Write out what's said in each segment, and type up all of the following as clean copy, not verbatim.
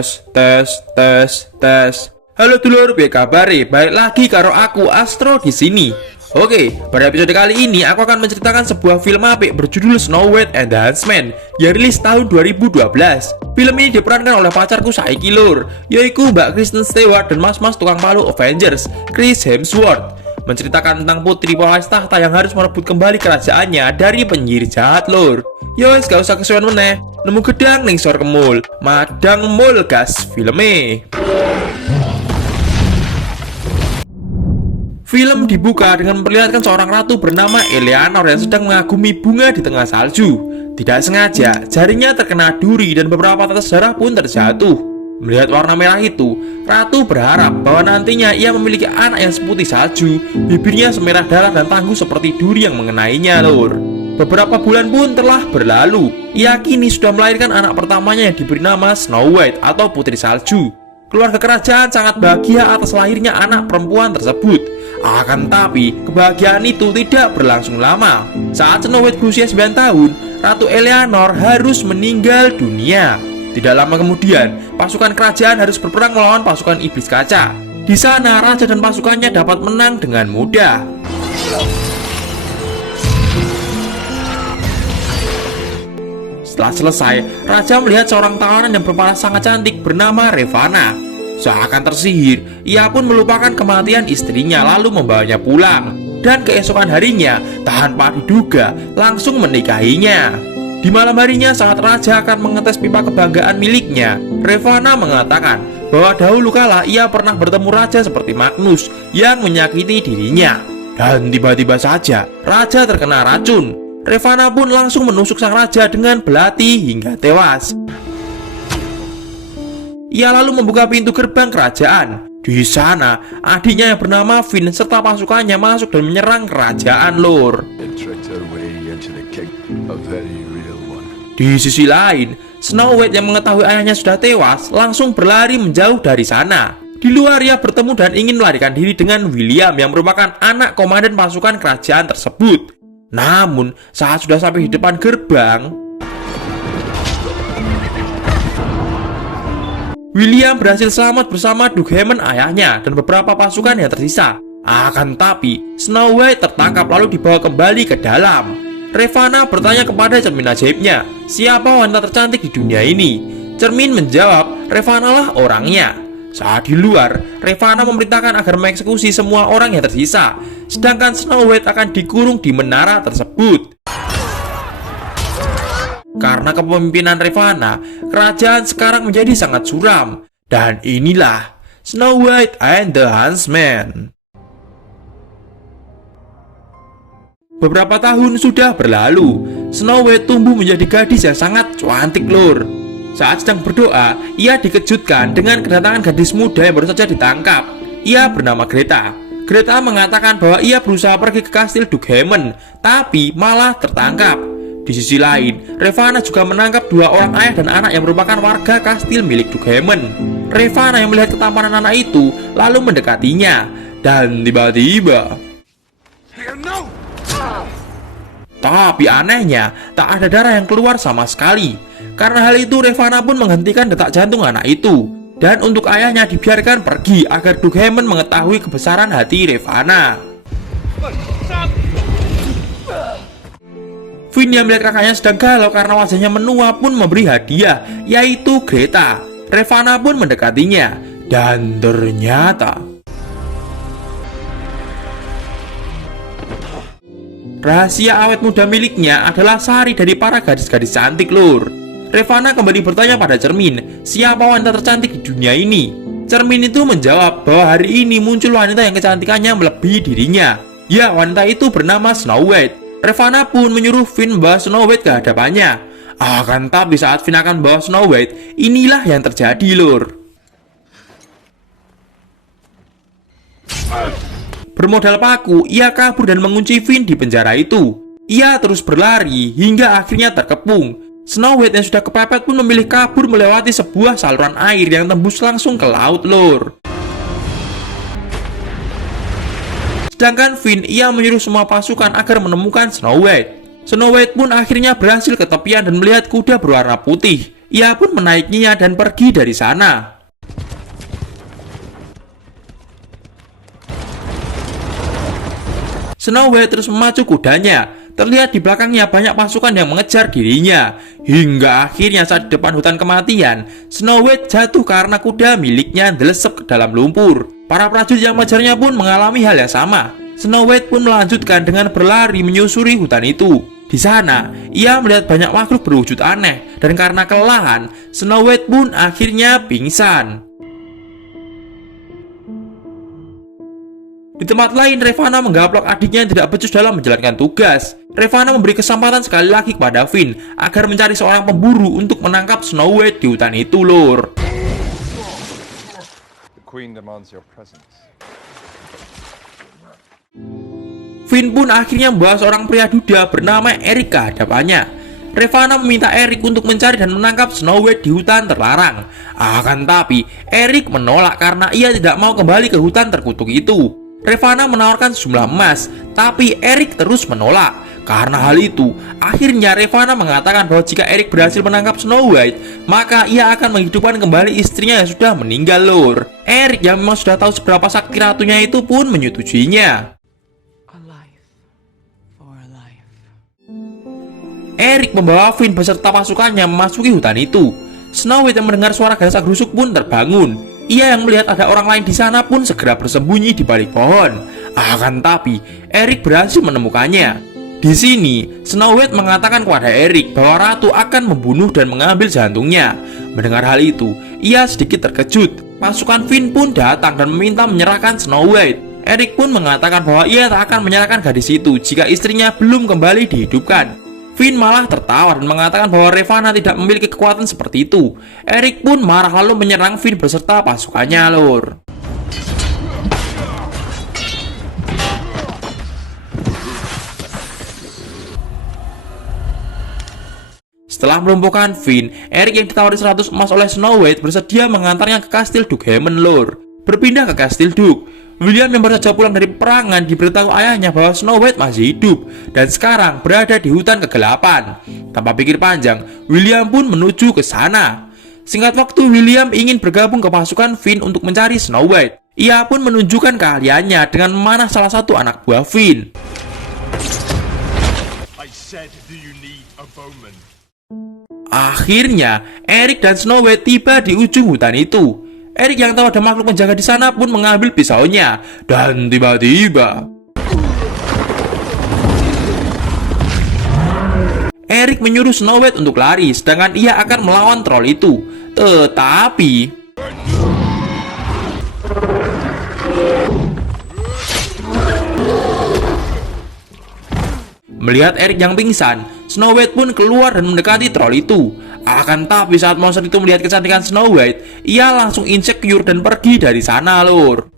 tes. Halo dulur, piye kabare? Balik lagi karo aku Astro di sini. Oke, pada episode kali ini aku akan menceritakan sebuah film apik berjudul Snow White and the Huntsman yang rilis tahun 2012. Film ini diperankan oleh pacarku saiki lur, yaitu Mbak Kristen Stewart dan mas-mas tukang palu Avengers, Chris Hemsworth. Menceritakan tentang putri pewaris tahta yang harus merebut kembali kerajaannya dari penyihir jahat lur. Yowes, gak usah kesuwen meneh, nemu gedang ning sor kemul, madang mul gas filme. Film dibuka dengan memperlihatkan seorang ratu bernama Eleanor yang sedang mengagumi bunga di tengah salju. Tidak sengaja, jarinya terkena duri dan beberapa tetes darah pun terjatuh. Melihat warna merah itu, ratu berharap bahwa nantinya ia memiliki anak yang seputih salju, bibirnya semerah darah dan tangguh seperti duri yang mengenainya lur. Beberapa bulan pun telah berlalu. Ia kini sudah melahirkan anak pertamanya yang diberi nama Snow White atau Putri Salju. Keluarga kerajaan sangat bahagia atas lahirnya anak perempuan tersebut. Akan tapi, kebahagiaan itu tidak berlangsung lama. Saat Snow White berusia 9 tahun, Ratu Eleanor harus meninggal dunia. Tidak lama kemudian, pasukan kerajaan harus berperang melawan pasukan iblis kaca. Di sana, raja dan pasukannya dapat menang dengan mudah. Setelah selesai, raja melihat seorang tawanan yang berparas sangat cantik bernama Ravana. Seakan tersihir, ia pun melupakan kematian istrinya lalu membawanya pulang. Dan keesokan harinya, tanpa diduga, langsung menikahinya. Di malam harinya saat raja akan mengetes pipa kebanggaan miliknya, Ravana mengatakan bahwa dahulu kala ia pernah bertemu raja seperti Magnus yang menyakiti dirinya. Dan tiba-tiba saja, raja terkena racun. Ravana pun langsung menusuk sang raja dengan belati hingga tewas. Ia lalu membuka pintu gerbang kerajaan. Di sana, adiknya yang bernama Finn serta pasukannya masuk dan menyerang kerajaan lur. Di sisi lain, Snow White yang mengetahui ayahnya sudah tewas langsung berlari menjauh dari sana. Di luar ia bertemu dan ingin melarikan diri dengan William yang merupakan anak komandan pasukan kerajaan tersebut. Namun, saat sudah sampai di depan gerbang, William berhasil selamat bersama Dughamen ayahnya dan beberapa pasukan yang tersisa. Akan tapi, Snow White tertangkap lalu dibawa kembali ke dalam. Ravana bertanya kepada cermin ajaibnya, siapa wanita tercantik di dunia ini? Cermin menjawab, Ravana lah orangnya. Saat di luar, Ravana memerintahkan agar mengeksekusi semua orang yang tersisa, sedangkan Snow White akan dikurung di menara tersebut. Karena kepemimpinan Ravana, kerajaan sekarang menjadi sangat suram. Dan inilah Snow White and the Huntsman. Beberapa tahun sudah berlalu, Snow White tumbuh menjadi gadis yang sangat cantik lur. Saat sedang berdoa, ia dikejutkan dengan kedatangan gadis muda yang baru saja ditangkap. Ia bernama Greta. Greta mengatakan bahwa ia berusaha pergi ke kastil Dughamen, tapi malah tertangkap. Di sisi lain, Ravana juga menangkap dua orang ayah dan anak yang merupakan warga kastil milik Dughamen. Ravana yang melihat ketampanan anak itu lalu mendekatinya, dan tiba-tiba, tapi anehnya, tak ada darah yang keluar sama sekali. Karena hal itu, Ravana pun menghentikan detak jantung anak itu. Dan untuk ayahnya dibiarkan pergi agar Dughamen mengetahui kebesaran hati Ravana. Finn yang melihat kakaknya sedang galau karena wajahnya menua pun memberi hadiah, yaitu Greta. Ravana pun mendekatinya. Dan ternyata rahasia awet muda miliknya adalah sari dari para gadis-gadis cantik lur. Ravana kembali bertanya pada cermin, siapa wanita tercantik di dunia ini? Cermin itu menjawab bahwa hari ini muncul wanita yang kecantikannya melebihi dirinya. Ya, wanita itu bernama Snow White. Ravana pun menyuruh Finn membawa Snow White ke hadapannya. Akan tapi saat Finn akan membawa Snow White, inilah yang terjadi lur. Bermodal paku, ia kabur dan mengunci Finn di penjara itu. Ia terus berlari hingga akhirnya terkepung. Snow White yang sudah kepepet pun memilih kabur melewati sebuah saluran air yang tembus langsung ke laut lur. Sedangkan Finn, ia menyuruh semua pasukan agar menemukan Snow White. Snow White pun akhirnya berhasil ke tepian dan melihat kuda berwarna putih. Ia pun menaikinya dan pergi dari sana. Snow White terus memacu kudanya. Terlihat di belakangnya banyak pasukan yang mengejar dirinya. Hingga akhirnya saat di depan hutan kematian, Snow White jatuh karena kuda miliknya delesep ke dalam lumpur. Para prajurit yang mengejarnya pun mengalami hal yang sama. Snow White pun melanjutkan dengan berlari menyusuri hutan itu. Di sana, ia melihat banyak makhluk berwujud aneh, dan karena kelelahan, Snow White pun akhirnya pingsan. Di tempat lain, Ravana menggaplok adiknya yang tidak becus dalam menjalankan tugas. Ravana memberi kesempatan sekali lagi kepada Finn agar mencari seorang pemburu untuk menangkap Snow White di hutan itu, lor. Finn pun akhirnya membawa seorang pria duda bernama Eric ke hadapannya. Ravana meminta Eric untuk mencari dan menangkap Snow White di hutan terlarang. Akan tapi, Eric menolak karena ia tidak mau kembali ke hutan terkutuk itu. Ravana menawarkan sejumlah emas, tapi Eric terus menolak. Karena hal itu, akhirnya Ravana mengatakan bahwa jika Eric berhasil menangkap Snow White, maka ia akan menghidupkan kembali istrinya yang sudah meninggal, lor. Eric yang memang sudah tahu seberapa sakti ratunya itu pun menyetujuinya. Eric membawa Finn beserta pasukannya memasuki hutan itu. Snow White yang mendengar suara gasak-gerusuk pun terbangun. Ia yang melihat ada orang lain di sana pun segera bersembunyi di balik pohon. Akan tapi, Eric berhasil menemukannya. Di sini, Snow White mengatakan kepada Eric bahwa ratu akan membunuh dan mengambil jantungnya. Mendengar hal itu, ia sedikit terkejut. Pasukan Finn pun datang dan meminta menyerahkan Snow White. Eric pun mengatakan bahwa ia tak akan menyerahkan gadis itu jika istrinya belum kembali dihidupkan. Finn malah tertawa dan mengatakan bahwa Ravana tidak memiliki kekuatan seperti itu. Eric pun marah lalu menyerang Finn beserta pasukannya, lor. Setelah melumpuhkan Finn, Eric yang ditawari 100 emas oleh Snow White bersedia mengantarnya ke kastil Duke Hamon, lor. Berpindah ke kastil Duke, William yang baru saja pulang dari peperangan diberitahu ayahnya bahwa Snow White masih hidup dan sekarang berada di hutan kegelapan. Tanpa pikir panjang, William pun menuju ke sana. Singkat waktu, William ingin bergabung ke pasukan Finn untuk mencari Snow White. Ia pun menunjukkan keahliannya dengan memanah salah satu anak buah Finn. Akhirnya, Eric dan Snow White tiba di ujung hutan itu. Eric yang tahu ada makhluk penjaga di sana pun mengambil pisaunya. Dan tiba-tiba Eric menyuruh Snow White untuk lari, sedangkan ia akan melawan troll itu. Tetapi melihat Eric yang pingsan, Snow White pun keluar dan mendekati troll itu. Akan tapi saat monster itu melihat kecantikan Snow White, ia langsung insecure dan pergi dari sana, lor.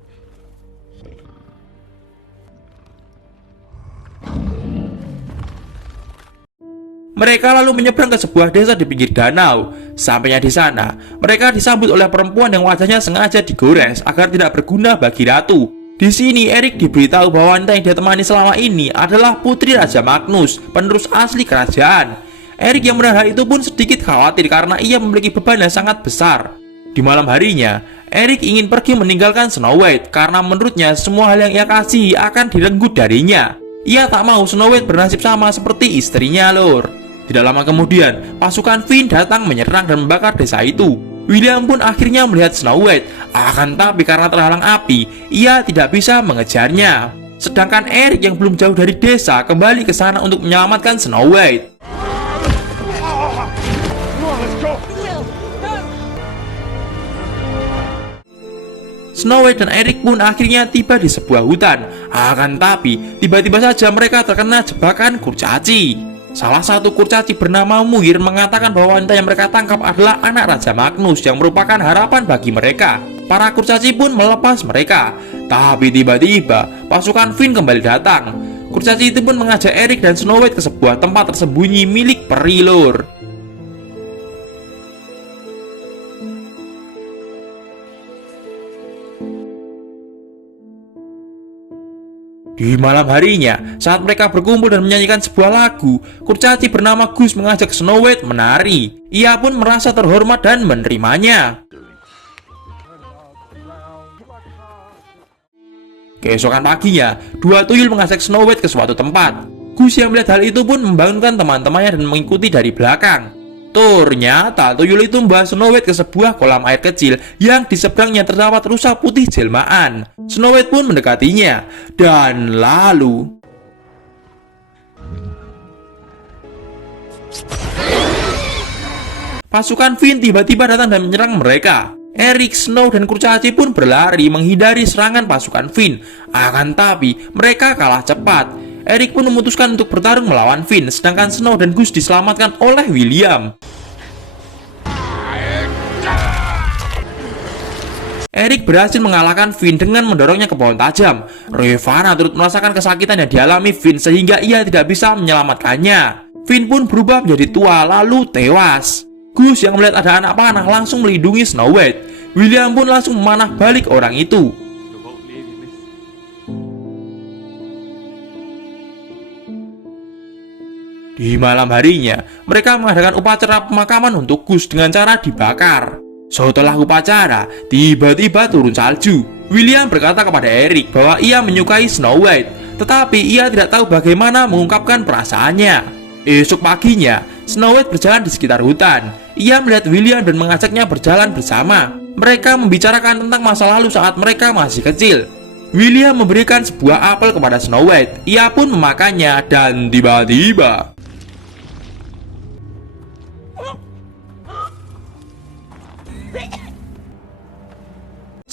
Mereka lalu menyeberang ke sebuah desa di pinggir danau. Sampainya di sana, mereka disambut oleh perempuan yang wajahnya sengaja digores agar tidak berguna bagi ratu. Di sini Eric diberitahu bahwa wanita yang dia temani selama ini adalah putri Raja Magnus, penerus asli kerajaan. Eric yang mendengar hal itu pun sedikit khawatir karena ia memiliki beban yang sangat besar. Di malam harinya, Eric ingin pergi meninggalkan Snow White karena menurutnya semua hal yang ia kasihi akan direnggut darinya. Ia tak mau Snow White bernasib sama seperti istrinya, lor. Tidak lama kemudian, pasukan Finn datang menyerang dan membakar desa itu. William pun akhirnya melihat Snow White. Akan tapi karena terhalang api, ia tidak bisa mengejarnya. Sedangkan Eric yang belum jauh dari desa kembali ke sana untuk menyelamatkan Snow White. Snow White dan Eric pun akhirnya tiba di sebuah hutan. Akan tapi, tiba-tiba saja mereka terkena jebakan kurcaci. Salah satu kurcaci bernama Muir mengatakan bahwa wanita yang mereka tangkap adalah anak Raja Magnus yang merupakan harapan bagi mereka. Para kurcaci pun melepas mereka. Tapi tiba-tiba, pasukan Finn kembali datang. Kurcaci itu pun mengajak Eric dan Snow White ke sebuah tempat tersembunyi milik peri, lor. Di Di malam harinya, saat mereka berkumpul dan menyanyikan sebuah lagu, kurcaci bernama Gus mengajak Snow White menari. Ia pun merasa terhormat dan menerimanya. Keesokan paginya, dua tuyul mengajak Snow White ke suatu tempat. Gus yang melihat hal itu pun membangunkan teman-temannya dan mengikuti dari belakang. Ternyata tuyul itu membawa Snow White ke sebuah kolam air kecil yang di seberangnya terdapat rusa putih jelmaan. Snow White pun mendekatinya, dan lalu pasukan Finn tiba-tiba datang dan menyerang mereka. Eric, Snow, dan kurcaci pun berlari menghindari serangan pasukan Finn. Akan tapi mereka kalah cepat. Eric pun memutuskan untuk bertarung melawan Finn, sedangkan Snow dan Gus diselamatkan oleh William. Eric berhasil mengalahkan Finn dengan mendorongnya ke pohon tajam. Ravana turut merasakan kesakitan yang dialami Finn sehingga ia tidak bisa menyelamatkannya. Finn pun berubah menjadi tua lalu tewas. Gus yang melihat ada anak panah langsung melindungi Snow White. William pun langsung memanah balik orang itu. Di malam harinya, mereka mengadakan upacara pemakaman untuk Gus dengan cara dibakar. Setelah upacara, tiba-tiba turun salju. William berkata kepada Eric bahwa ia menyukai Snow White, tetapi ia tidak tahu bagaimana mengungkapkan perasaannya. Esok paginya, Snow White berjalan di sekitar hutan. Ia melihat William dan mengajaknya berjalan bersama. Mereka membicarakan tentang masa lalu saat mereka masih kecil. William memberikan sebuah apel kepada Snow White. Ia pun memakannya dan tiba-tiba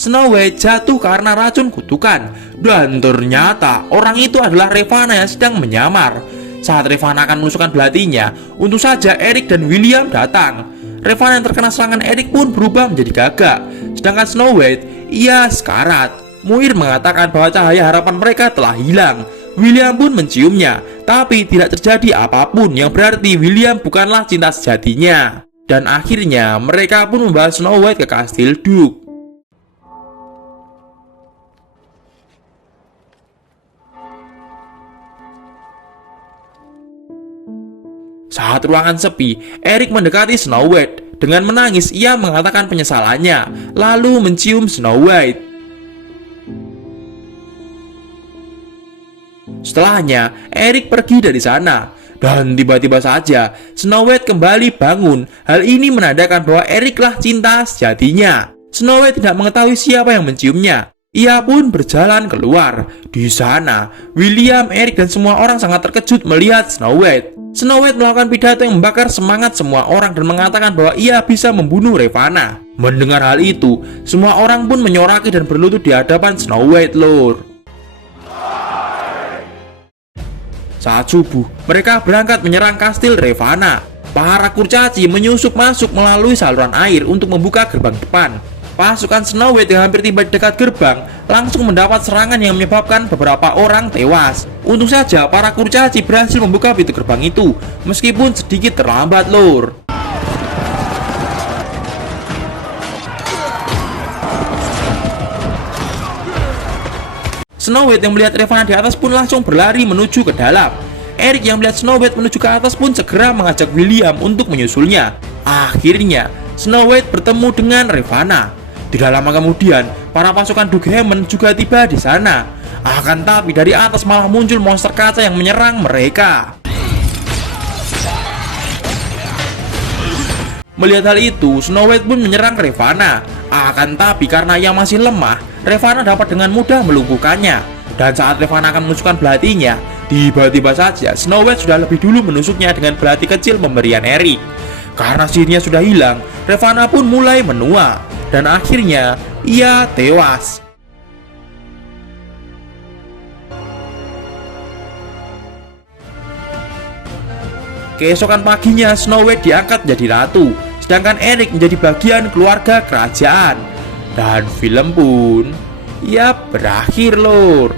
Snow White jatuh karena racun kutukan. Dan ternyata orang itu adalah Ravana yang sedang menyamar. Saat Ravana akan menusukkan belatinya, untung saja Eric dan William datang. Ravana yang terkena serangan Eric pun berubah menjadi gagak. Sedangkan Snow White, ia sekarat. Muir mengatakan bahwa cahaya harapan mereka telah hilang. William pun menciumnya, tapi tidak terjadi apapun, yang berarti William bukanlah cinta sejatinya. Dan akhirnya mereka pun membawa Snow White ke kastil Duke. Saat ruangan sepi, Eric mendekati Snow White. Dengan menangis, ia mengatakan penyesalannya, lalu mencium Snow White. Setelahnya, Eric pergi dari sana. Dan tiba-tiba saja, Snow White kembali bangun. Hal ini menandakan bahwa Eric lah cinta sejatinya. Snow White tidak mengetahui siapa yang menciumnya. Ia pun berjalan keluar. Di sana, William, Eric, dan semua orang sangat terkejut melihat Snow White. Snow White melakukan pidato yang membakar semangat semua orang dan mengatakan bahwa ia bisa membunuh Ravana. Mendengar hal itu, semua orang pun menyoraki dan berlutut di hadapan Snow White, Lord. Saat subuh, mereka berangkat menyerang kastil Ravana. Para kurcaci menyusup masuk melalui saluran air untuk membuka gerbang depan. Pasukan Snow White yang hampir tiba di dekat gerbang langsung mendapat serangan yang menyebabkan beberapa orang tewas. Untung saja para kurcaci berhasil membuka pintu gerbang itu, meskipun sedikit terlambat, Lord. Snow White yang melihat Ravana di atas pun langsung berlari menuju ke dalam. Eric yang melihat Snow White menuju ke atas pun segera mengajak William untuk menyusulnya. Akhirnya, Snow White bertemu dengan Ravana. Tidak lama kemudian, para pasukan Duke Hamon juga tiba di sana. Akan tapi dari atas malah muncul monster kaca yang menyerang mereka. Melihat hal itu, Snow White pun menyerang Ravana. Akan tapi karena ia masih lemah, Ravana dapat dengan mudah melumpuhkannya. Dan saat Ravana akan menusukkan belatinya, tiba-tiba saja Snow White sudah lebih dulu menusuknya dengan belati kecil pemberian Eric. Karena sihirnya sudah hilang, Ravana pun mulai menua. Dan akhirnya, ia tewas. Keesokan paginya, Snow White diangkat menjadi ratu, sedangkan Eric menjadi bagian keluarga kerajaan. Dan film pun, ya berakhir, Lord.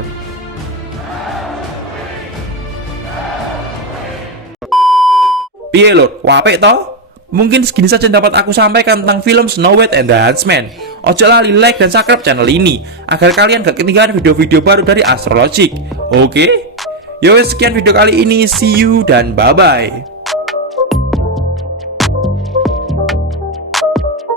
Piye, Lord? Wapik toh? Mungkin segini saja yang dapat aku sampaikan tentang film Snow White and the Huntsman. Ojo lali like dan subscribe channel ini agar kalian gak ketinggalan video-video baru dari Astrologic. Oke? Yo, sekian video kali ini. See you dan bye-bye.